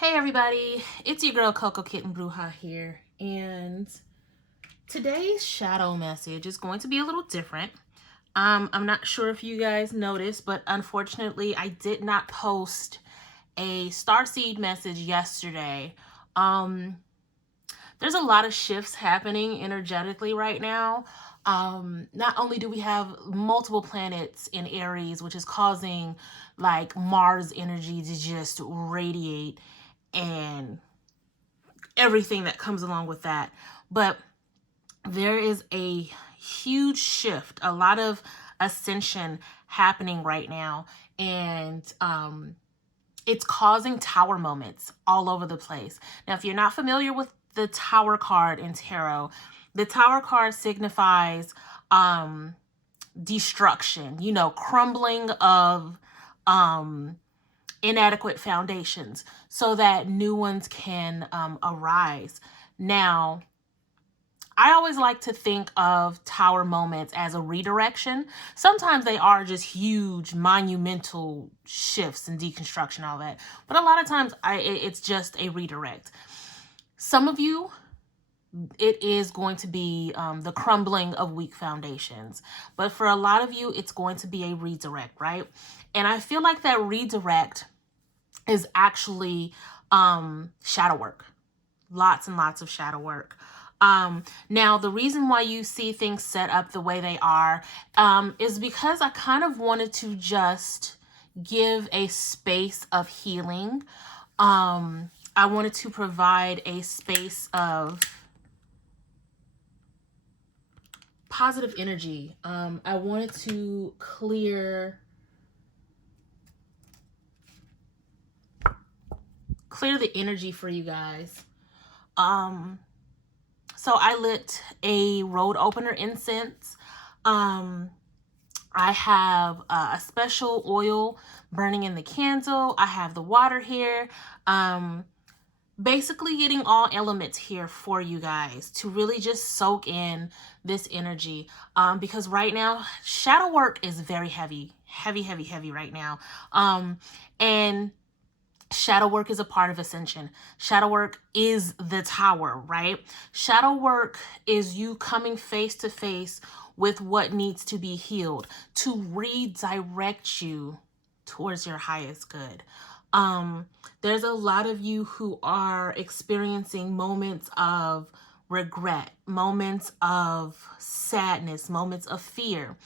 Hey everybody, it's your girl Coco Kitten Bruja here, and today's shadow message is going to be a little different. I'm not sure if you guys noticed, but unfortunately I did not post a starseed message yesterday. There's a lot of shifts happening energetically right now. Not only do we have multiple planets in Aries, which is causing like Mars energy to just radiate and everything that comes along with that. But there is a huge shift, a lot of ascension happening right now. And it's causing tower moments all over the place. Now, if you're not familiar with the tower card in tarot, the tower card signifies destruction, crumbling of inadequate foundations so that new ones can arise. Now, I always like to think of tower moments as a redirection. Sometimes they are just huge, monumental shifts and deconstruction, all that. But a lot of times it's just a redirect. Some of you, it is going to be the crumbling of weak foundations. But for a lot of you, it's going to be a redirect, right? And I feel like that redirect is actually shadow work. Lots and lots of shadow work. Now, the reason why you see things set up the way they are is because I kind of wanted to just give a space of healing. I wanted to provide a space of positive energy. I wanted to clear the energy for you guys. So I lit a road opener incense. I have a special oil burning in the candle. I have the water here. Basically getting all elements here for you guys to really just soak in this energy. Because right now, shadow work is very heavy right now. And shadow work is a part of ascension. Shadow work is the tower, right? Shadow work is you coming face to face with what needs to be healed to redirect you towards your highest good. There's a lot of you who are experiencing moments of regret, moments of sadness, moments of fear.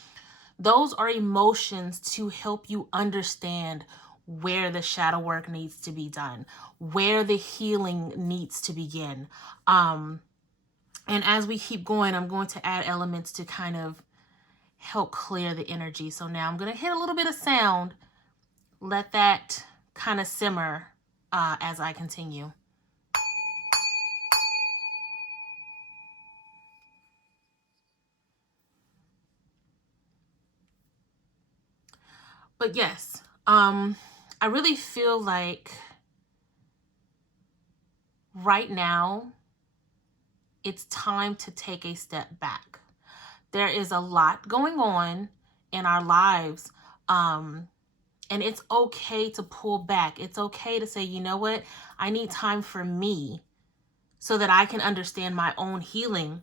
Those are emotions to help you understand where the shadow work needs to be done, where the healing needs to begin. And as we keep going, I'm going to add elements to kind of help clear the energy. So now I'm going to hit a little bit of sound, let that kind of simmer as I continue. But yes, I really feel like right now it's time to take a step back. There is a lot going on in our lives, and it's okay to pull back. It's okay to say, you know what? I need time for me so that I can understand my own healing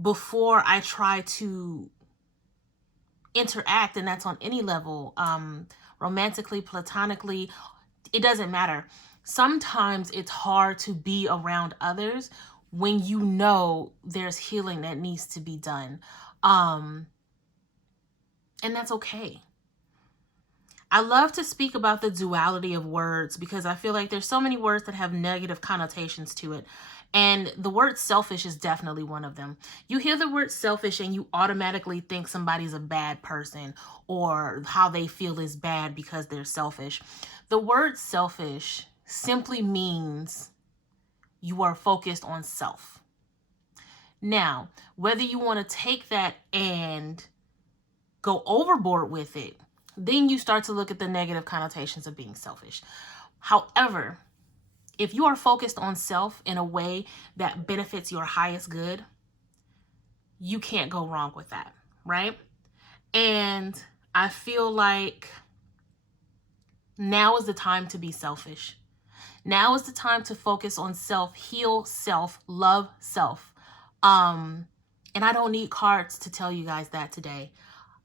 before I try to interact, and that's on any level, romantically, platonically, it doesn't matter. Sometimes it's hard to be around others when you know there's healing that needs to be done. And that's okay. I love to speak about the duality of words because I feel like there's so many words that have negative connotations to it. And the word selfish is definitely one of them. You hear the word selfish and you automatically think somebody's a bad person or how they feel is bad because they're selfish. The word selfish simply means you are focused on self. Now, whether you want to take that and go overboard with it, then you start to look at the negative connotations of being selfish. However, if you are focused on self in a way that benefits your highest good, you can't go wrong with that, right? And I feel like now is the time to be selfish. Now is the time to focus on self, heal self, love self. And I don't need cards to tell you guys that today.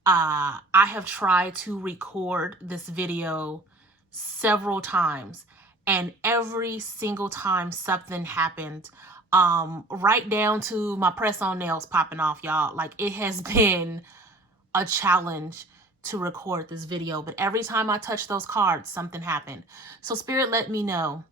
I have tried to record this video several times, and every single time something happened, right down to my press-on nails popping off, y'all. Like, it has been a challenge to record this video, but every time I touch those cards, something happened. So Spirit let me know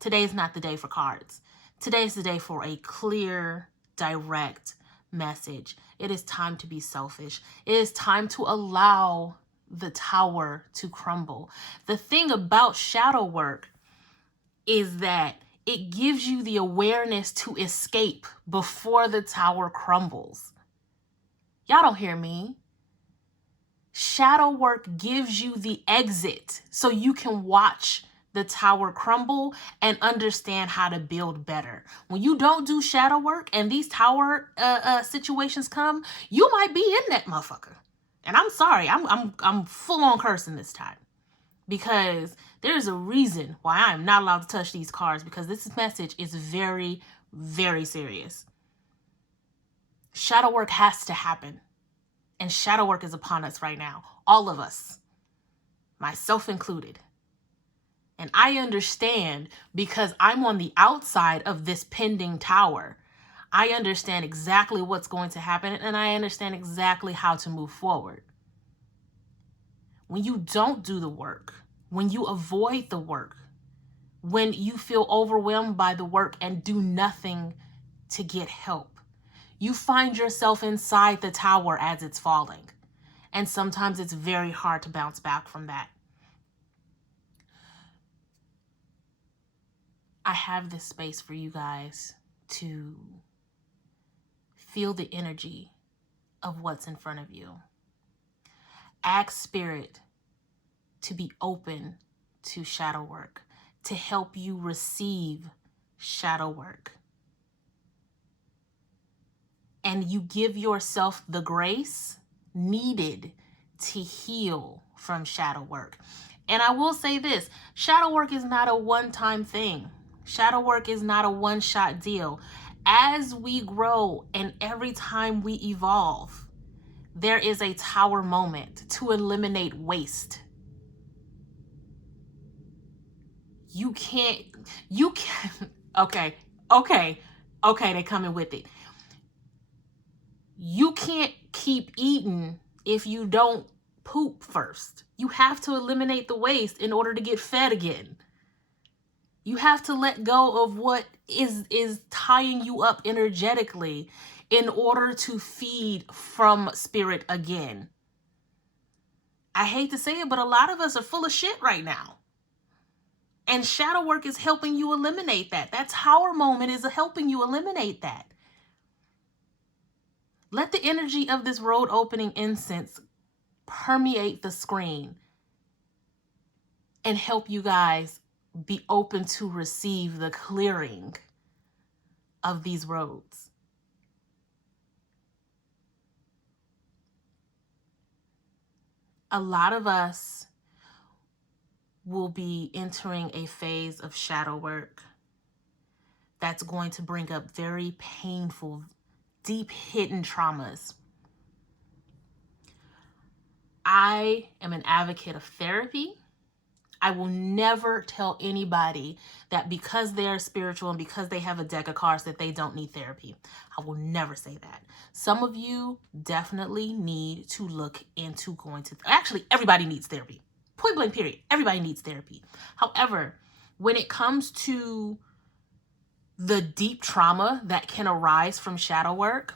today's not the day for cards. Today's the day for a clear, direct message. It is time to be selfish. It is time to allow the tower to crumble. The thing about shadow work is that it gives you the awareness to escape before the tower crumbles. Y'all don't hear me. Shadow work gives you the exit so you can watch the tower crumble and understand how to build better. When you don't do shadow work and these tower situations come, you might be in that motherfucker. And I'm sorry, I'm full on cursing this time, because there's a reason why I'm not allowed to touch these cards, because this message is very, very serious. Shadow work has to happen. And shadow work is upon us right now. All of us, myself included. And I understand, because I'm on the outside of this pending tower. I understand exactly what's going to happen, and I understand exactly how to move forward. When you don't do the work, when you avoid the work, when you feel overwhelmed by the work and do nothing to get help, you find yourself inside the tower as it's falling. And sometimes it's very hard to bounce back from that. I have this space for you guys to feel the energy of what's in front of you. Ask Spirit to be open to shadow work, to help you receive shadow work. And you give yourself the grace needed to heal from shadow work. And I will say this, shadow work is not a one-time thing. Shadow work is not a one-shot deal. As we grow and every time we evolve, there is a tower moment to eliminate waste. You can't, okay, they coming with it. You can't keep eating if you don't poop first. You have to eliminate the waste in order to get fed again. You have to let go of what is tying you up energetically in order to feed from spirit again. I hate to say it, but a lot of us are full of shit right now. And shadow work is helping you eliminate that. That tower moment is helping you eliminate that. Let the energy of this road opening incense permeate the screen and help you guys be open to receive the clearing of these roads. A lot of us will be entering a phase of shadow work that's going to bring up very painful, deep hidden traumas. I am an advocate of therapy. I will never tell anybody that because they're spiritual and because they have a deck of cards that they don't need therapy. I will never say that. Some of you definitely need to look into going to, actually everybody needs therapy. Point blank period. Everybody needs therapy. However, when it comes to the deep trauma that can arise from shadow work,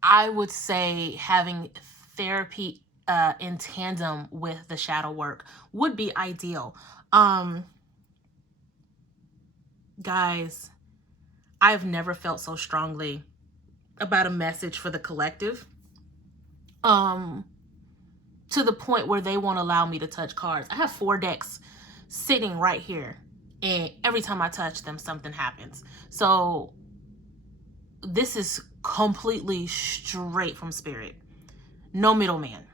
I would say having therapy in tandem with the shadow work would be ideal. Guys, I've never felt so strongly about a message for the collective. To the point where they won't allow me to touch cards. I have 4 decks sitting right here, and every time I touch them, something happens. So this is completely straight from spirit. No middleman.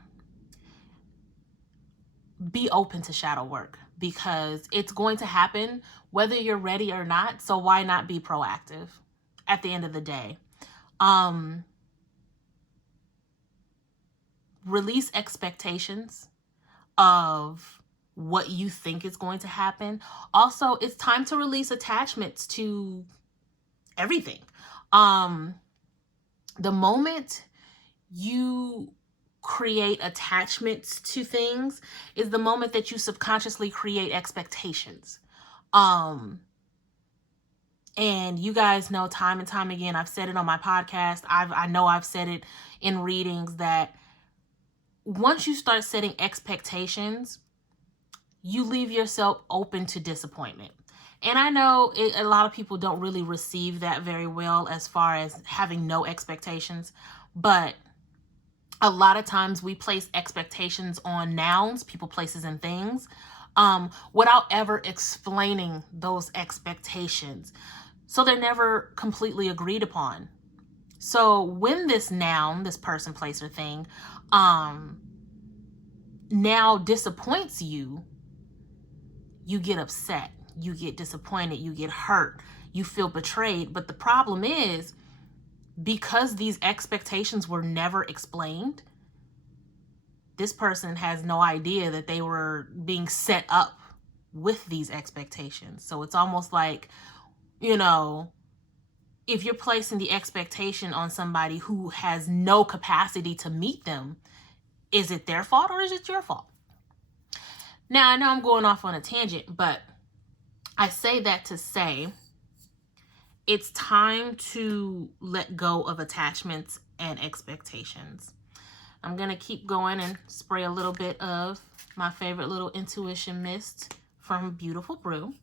be open to shadow work, because it's going to happen whether you're ready or not. So why not be proactive at the end of the day? Release expectations of what you think is going to happen. Also, it's time to release attachments to everything. The moment you create attachments to things is the moment that you subconsciously create expectations. And you guys know, time and time again, I've said it on my podcast, I know I've said it in readings, that once you start setting expectations, you leave yourself open to disappointment. And I know a lot of people don't really receive that very well as far as having no expectations, but a lot of times we place expectations on nouns, people, places, and things, without ever explaining those expectations. So they're never completely agreed upon. So when this noun, this person, place, or thing, now disappoints you, you get upset, you get disappointed, you get hurt, you feel betrayed. But the problem is, because these expectations were never explained, this person has no idea that they were being set up with these expectations. So it's almost like, you know, if you're placing the expectation on somebody who has no capacity to meet them, is it their fault or is it your fault? Now, I know I'm going off on a tangent, but I say that to say it's time to let go of attachments and expectations. I'm going to keep going and spray a little bit of my favorite little intuition mist from Beautiful Brew,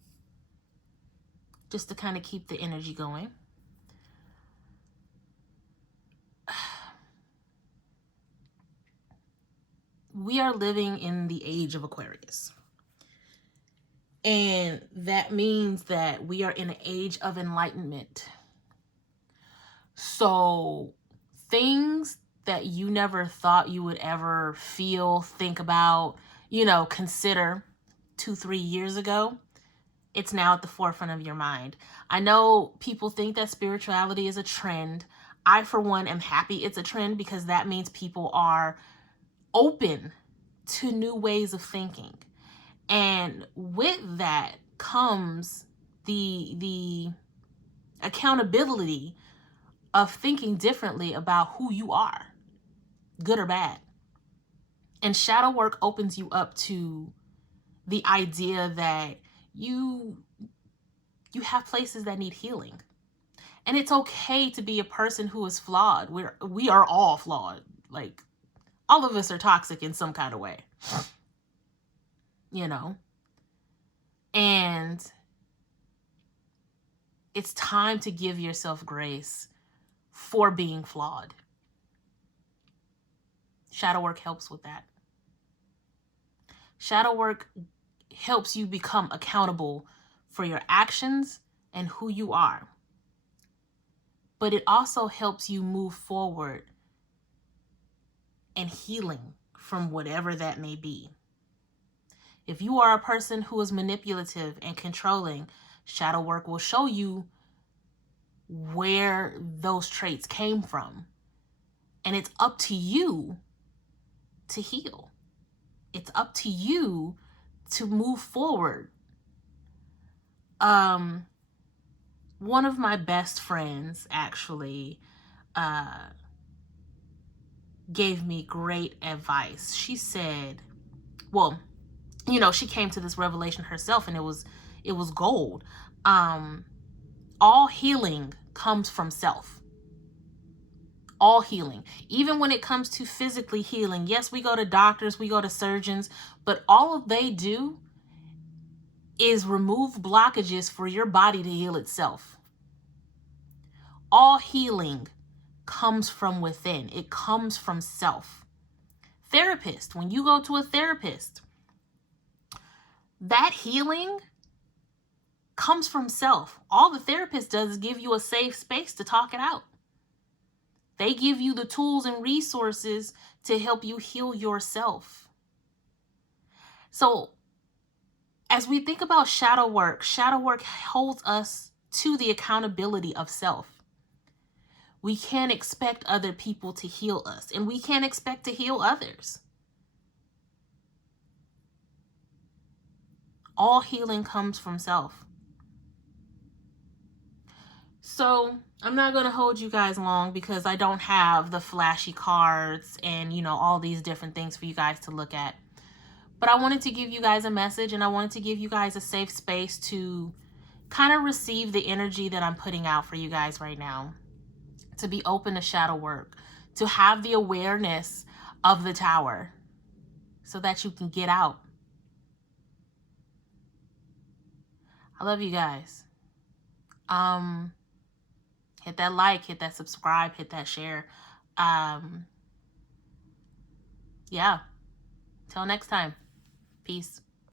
just to kind of keep the energy going. We are living in the age of Aquarius. And that means that we are in an age of enlightenment. So things that you never thought you would ever feel, think about, consider 2-3 years ago, it's now at the forefront of your mind. I know people think that spirituality is a trend. I, for one, am happy it's a trend, because that means people are open to new ways of thinking. And with that comes the accountability of thinking differently about who you are, good or bad. And shadow work opens you up to the idea that you have places that need healing. And it's okay to be a person who is flawed. We are all flawed. Like, all of us are toxic in some kind of way. And it's time to give yourself grace for being flawed. Shadow work helps with that. Shadow work helps you become accountable for your actions and who you are. But it also helps you move forward and healing from whatever that may be. If you are a person who is manipulative and controlling, shadow work will show you where those traits came from. And it's up to you to heal. It's up to you to move forward. One of my best friends actually gave me great advice. She said, well, she came to this revelation herself, and it was gold. All healing comes from self. All healing. Even when it comes to physically healing, yes, we go to doctors, we go to surgeons, but all they do is remove blockages for your body to heal itself. All healing comes from within. It comes from self. Therapist, when you go to a therapist, that healing comes from self. All the therapist does is give you a safe space to talk it out. They give you the tools and resources to help you heal yourself. So as we think about shadow work holds us to the accountability of self. We can't expect other people to heal us, and we can't expect to heal others. All healing comes from self. So I'm not going to hold you guys long because I don't have the flashy cards and, you know, all these different things for you guys to look at. But I wanted to give you guys a message, and I wanted to give you guys a safe space to kind of receive the energy that I'm putting out for you guys right now. To be open to shadow work, to have the awareness of the tower so that you can get out. I love you guys. Hit that like, hit that subscribe, hit that share. Yeah. Till next time. Peace.